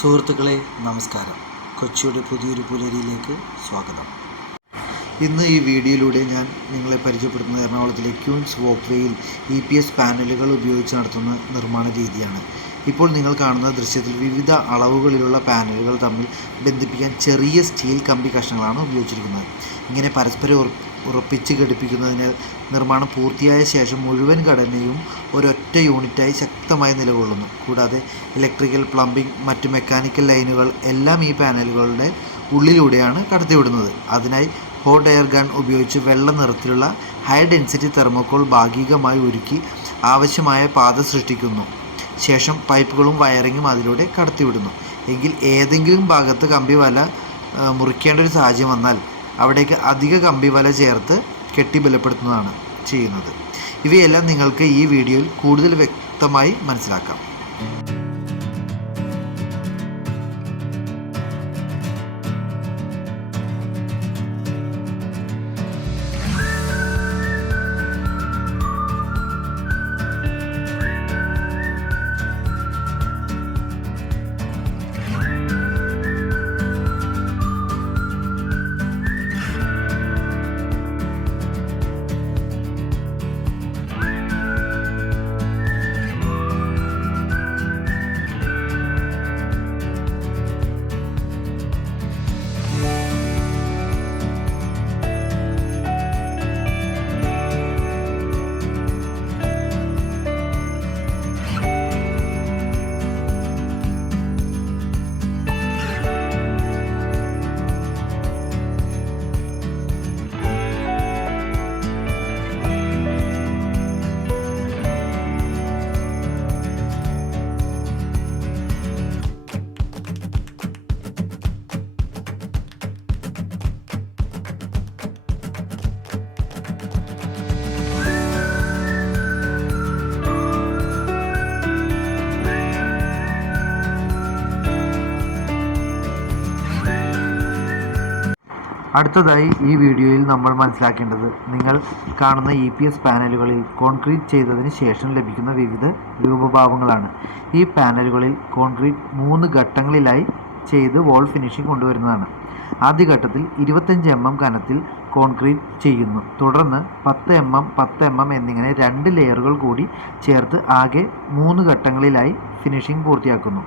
സുഹൃത്തുക്കളെ നമസ്കാരം. കൊച്ചിയുടെ പുതിയൊരു പുലരിയിലേക്ക് സ്വാഗതം. ഇന്ന് ഈ വീഡിയോയിലൂടെ ഞാൻ നിങ്ങളെ പരിചയപ്പെടുത്തുന്നത് എറണാകുളത്തിലെ ക്യൂൻസ് വോക്ക്വേയിൽ EPS പാനലുകൾ ഉപയോഗിച്ച് നടത്തുന്ന നിർമ്മാണ രീതിയാണ്. ഇപ്പോൾ നിങ്ങൾ കാണുന്ന ദൃശ്യത്തിൽ വിവിധ അളവുകളിലുള്ള പാനലുകൾ തമ്മിൽ ബന്ധിപ്പിക്കാൻ ചെറിയ സ്റ്റീൽ കമ്പി കഷ്ണങ്ങളാണ് ഉപയോഗിച്ചിരിക്കുന്നത്. ഇങ്ങനെ പരസ്പരം ഉറപ്പിച്ച് ഘടിപ്പിക്കുന്നതിനാൽ നിർമ്മാണം പൂർത്തിയായ ശേഷം മുഴുവൻ ഘടനയും ഒരൊറ്റ യൂണിറ്റായി ശക്തമായി നിലകൊള്ളുന്നു. കൂടാതെ ഇലക്ട്രിക്കൽ, പ്ലംബിംഗ്, മറ്റ് മെക്കാനിക്കൽ ലൈനുകൾ എല്ലാം ഈ പാനലുകളുടെ ഉള്ളിലൂടെയാണ് കടത്തിവിടുന്നത്. അതിനായി ഹോട്ട് എയർ ഗൺ ഉപയോഗിച്ച് വെള്ള നിറത്തിലുള്ള ഹൈ ഡെൻസിറ്റി തെർമോക്കോൾ ഭാഗികമായി ഉരുക്കി ആവശ്യമായ പാത സൃഷ്ടിക്കുന്നു. ശേഷം പൈപ്പുകളും വയറിങ്ങും അതിലൂടെ കടത്തിവിടുന്നു. എങ്കിൽ ഏതെങ്കിലും ഭാഗത്ത് കമ്പി വല മുറിക്കേണ്ട ഒരു സാഹചര്യം വന്നാൽ അവിടേക്ക് അധിക കമ്പി വല ചേർത്ത് കെട്ടി ബലപ്പെടുത്തുന്നതാണ് ചെയ്യുന്നത്. ഇവയെല്ലാം നിങ്ങൾക്ക് ഈ വീഡിയോയിൽ കൂടുതൽ വ്യക്തമായി മനസ്സിലാക്കാം. അടുത്തതായി ഈ വീഡിയോയിൽ നമ്മൾ മനസ്സിലാക്കേണ്ടത് നിങ്ങൾ കാണുന്ന EPS പാനലുകളിൽ കോൺക്രീറ്റ് ചെയ്തതിന് ശേഷം ലഭിക്കുന്ന വിവിധ രൂപഭാവങ്ങളാണ്. ഈ പാനലുകളിൽ കോൺക്രീറ്റ് 3 ഘട്ടങ്ങളിലായി ചെയ്ത് വോൾ ഫിനിഷിംഗ് കൊണ്ടുവരുന്നതാണ്. ആദ്യ ഘട്ടത്തിൽ 25 mm കനത്തിൽ കോൺക്രീറ്റ് ചെയ്യുന്നു. തുടർന്ന് 10 mm, 10 mm എന്നിങ്ങനെ 2 ലെയറുകൾ കൂടി ചേർത്ത് ആകെ 3 ഘട്ടങ്ങളിലായി ഫിനിഷിംഗ് പൂർത്തിയാക്കുന്നു.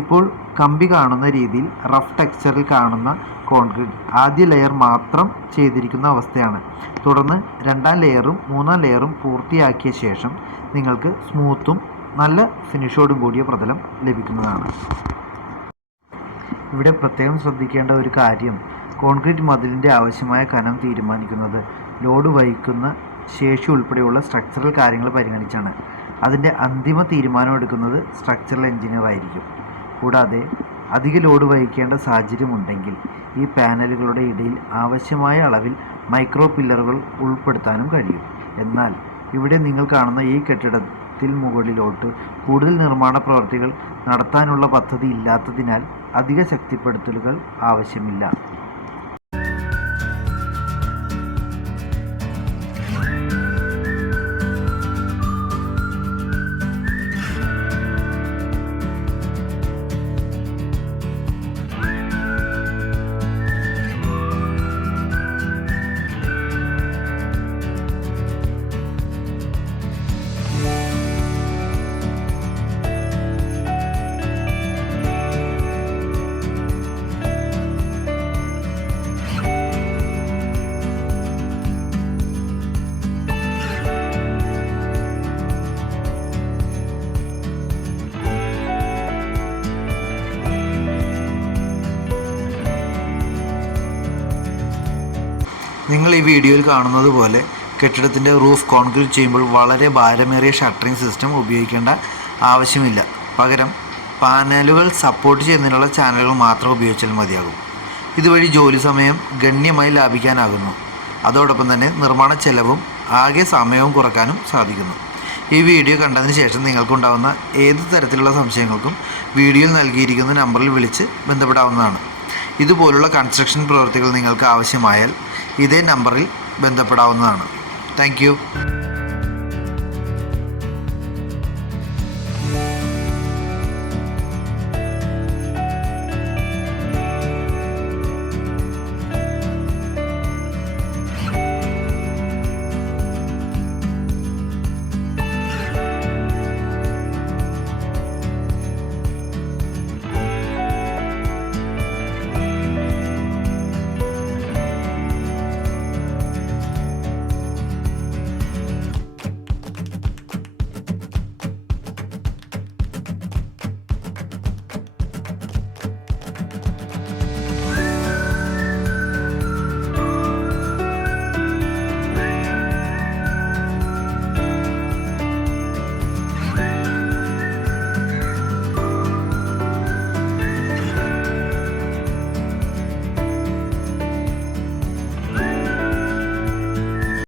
ഇപ്പോൾ കമ്പി കാണുന്ന രീതിയിൽ റഫ് ടെക്സ്ചറിൽ കാണുന്ന കോൺക്രീറ്റ് ആദ്യ ലെയർ മാത്രം ചെയ്തിരിക്കുന്ന അവസ്ഥയാണ്. തുടർന്ന് 2ാം ലെയറും 3ാം ലെയറും പൂർത്തിയാക്കിയ ശേഷം നിങ്ങൾക്ക് സ്മൂത്തും നല്ല ഫിനിഷോടും കൂടിയ പ്രതലം ലഭിക്കുന്നതാണ്. ഇവിടെ പ്രത്യേകം ശ്രദ്ധിക്കേണ്ട ഒരു കാര്യം, കോൺക്രീറ്റ് മതിലിൻ്റെ ആവശ്യമായ കനം തീരുമാനിക്കുന്നത് ലോഡ് വഹിക്കുന്ന ശേഷി ഉൾപ്പെടെയുള്ള സ്ട്രക്ചറൽ കാര്യങ്ങൾ പരിഗണിച്ചാണ്. അതിൻ്റെ അന്തിമ തീരുമാനം എടുക്കുന്നത് സ്ട്രക്ചറൽ എഞ്ചിനീയർ ആയിരിക്കും. കൂടാതെ അധിക ലോഡ് വഹിക്കേണ്ട സാഹചര്യമുണ്ടെങ്കിൽ ഈ പാനലുകളുടെ ഇടയിൽ ആവശ്യമായ അളവിൽ മൈക്രോ പില്ലറുകൾ ഉൾപ്പെടുത്താനും കഴിയും. എന്നാൽ ഇവിടെ നിങ്ങൾ കാണുന്ന ഈ കെട്ടിടത്തിൽ മുകളിലോട്ട് കൂടുതൽ നിർമ്മാണ പ്രവൃത്തികൾ നടത്താനുള്ള പദ്ധതി ഇല്ലാത്തതിനാൽ അധിക ശക്തിപ്പെടുത്തലുകൾ ആവശ്യമില്ല. നിങ്ങൾ ഈ വീഡിയോയിൽ കാണുന്നത് പോലെ കെട്ടിടത്തിൻ്റെ റൂഫ് കോൺക്രീറ്റ് ചെയ്യുമ്പോൾ വളരെ ഭാരമേറിയ ഷട്ടറിംഗ് സിസ്റ്റം ഉപയോഗിക്കേണ്ട ആവശ്യമില്ല. പകരം പാനലുകൾ സപ്പോർട്ട് ചെയ്യുന്നതിനുള്ള ചാനലുകൾ മാത്രം ഉപയോഗിച്ചാൽ മതിയാകും. ഇതുവഴി ജോലി സമയം ഗണ്യമായി ലാഭിക്കാനാകുന്നു. അതോടൊപ്പം തന്നെ നിർമ്മാണ ചെലവും ആകെ സമയവും കുറയ്ക്കാനും സാധിക്കുന്നു. ഈ വീഡിയോ കണ്ടതിന് ശേഷം നിങ്ങൾക്കുണ്ടാകുന്ന ഏത് തരത്തിലുള്ള സംശയങ്ങൾക്കും വീഡിയോയിൽ നൽകിയിരിക്കുന്ന നമ്പറിൽ വിളിച്ച് ബന്ധപ്പെടാവുന്നതാണ്. ഇതുപോലുള്ള കൺസ്ട്രക്ഷൻ പ്രവൃത്തികൾ നിങ്ങൾക്ക് ആവശ്യമായാൽ ഇതേ നമ്പറിൽ ബന്ധപ്പെടാവുന്നതാണ്. Thank you.